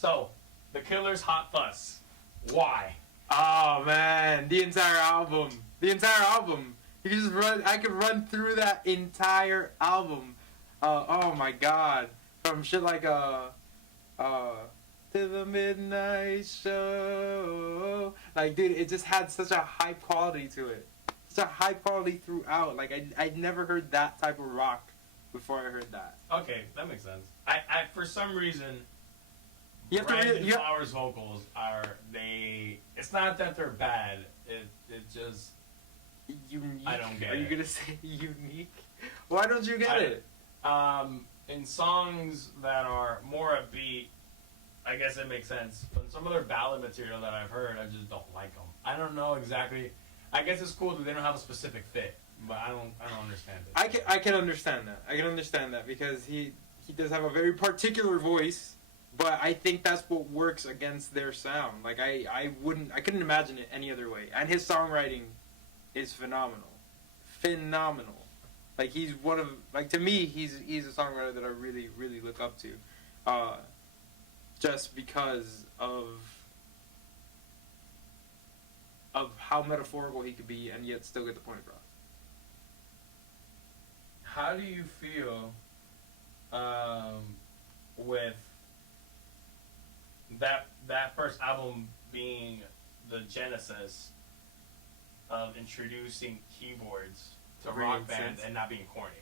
So, The Killer's Hot Fuss. Why? Oh man, the entire album. The entire album. You can just run. I could run through that entire album. Oh my god. From shit like to the midnight show. Like, dude, it just had such a high quality to it. Such a high quality throughout. Like, I'd never heard that type of rock before I heard that. Okay, that makes sense. I for some reason, You have to Brandon really, Flowers' vocals are it's not that they're bad. It just unique. I don't get it. Are you gonna say unique? Why don't you get it? In songs that are more upbeat, I guess it makes sense. But some of their ballad material that I've heard, I just don't like them. I don't know exactly. I guess it's cool that they don't have a specific fit, but I don't understand it. I can understand that. I can understand that because he does have a very particular voice, but I think that's what works against their sound. Like I couldn't imagine it any other way. And his songwriting is phenomenal. Phenomenal. Like he's one of to me he's a songwriter that I really really look up to. Just because of how metaphorical he could be and yet still get the point across. How do you feel with that first album being the genesis of introducing keyboards to rock bands and not being corny?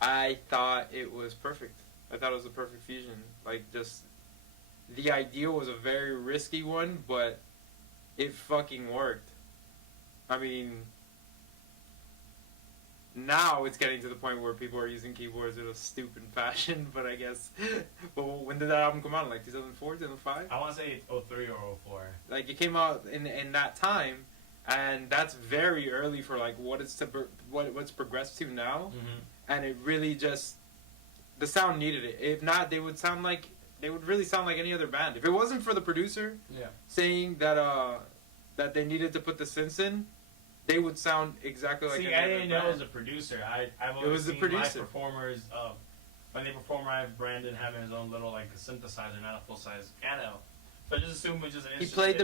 I thought it was perfect. I thought it was a perfect fusion. Like, just the idea was a very risky one, but it fucking worked. I mean, now it's getting to the point where people are using keyboards in a stupid fashion, but I guess... But when did that album come out? Like 2004, 2005? I want to say 03 or 04. Like, it came out in that time, and that's very early for, like, what's progressed to now. Mm-hmm. And it really just... The sound needed it. If not, they would really sound like any other band. If it wasn't for the producer saying that that they needed to put the synths in, they would sound exactly like any other band. I didn't know it was a producer. I've always seen live performers when they perform live, Brandon having his own little like synthesizer, not a full size piano. So I just assumed it was just an instrument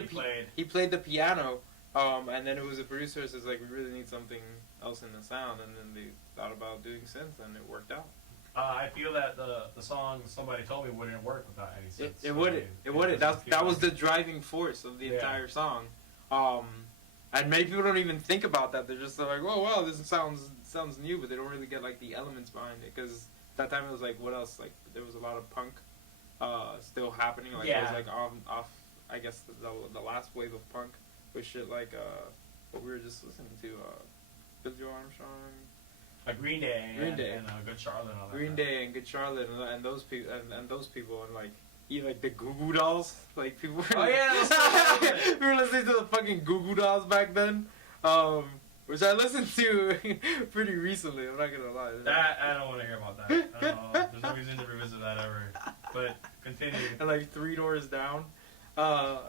he played the piano, and then it was a producer that says like we really need something else in the sound, and then they thought about doing synths, and it worked out. I feel that the song Somebody Told Me wouldn't work without any synths. It wouldn't. It wouldn't. That was the driving force of the entire song. And many people don't even think about that. They're just like, "Oh, wow, this sounds new," but they don't really get like the elements behind it. Because that time it was like, what else? Like there was a lot of punk still happening. Like it was like off. I guess the last wave of punk was shit like what we were just listening to, Billy Joe Armstrong. Green Day and Good Charlotte and all that. Green Day and Good Charlotte and those people and like even like the Goo Goo Dolls, like people were we were listening to the fucking Goo Goo Dolls back then, which I listened to pretty recently. I'm not gonna lie. That I don't want to hear about that. There's no reason to revisit that ever. But continue. And like Three Doors Down, that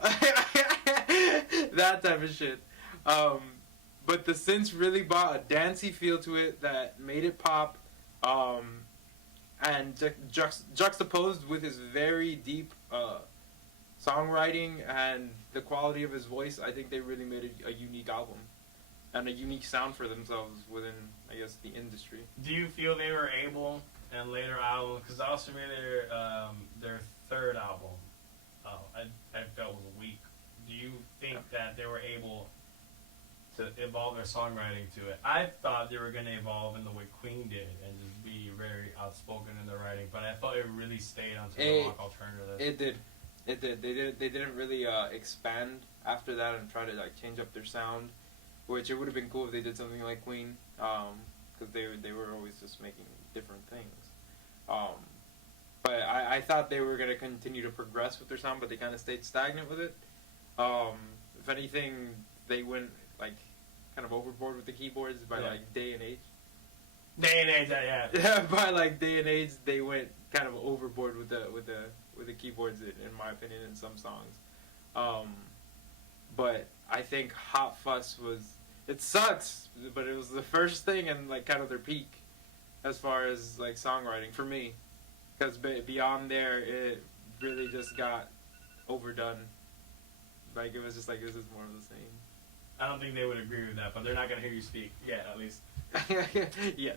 type of shit. But the synths really brought a dancey feel to it that made it pop, and juxtaposed with his very deep songwriting and the quality of his voice, I think they really made a unique album and a unique sound for themselves within, I guess, the industry. Do you feel they were able, in later albums, because I also made their third album, I felt was weak. Do you think that they were able to evolve their songwriting to it? I thought they were going to evolve in the way Queen did and just be very outspoken in their writing, but I thought it really stayed onto the rock alternative. It did. They didn't really expand after that and try to like change up their sound, which it would have been cool if they did something like Queen, because they were always just making different things. But I thought they were going to continue to progress with their sound, but they kind of stayed stagnant with it. If anything, they went like kind of overboard with the keyboards by like day and age. Yeah. By like day and age, they went kind of overboard with the keyboards, in my opinion, in some songs. But I think Hot Fuss it sucks, but it was the first thing and like kind of their peak as far as like songwriting for me. Because beyond there, it really just got overdone. Like it was just like this is more of the same. I don't think they would agree with that, but they're not gonna hear you speak yet, at least. Yeah.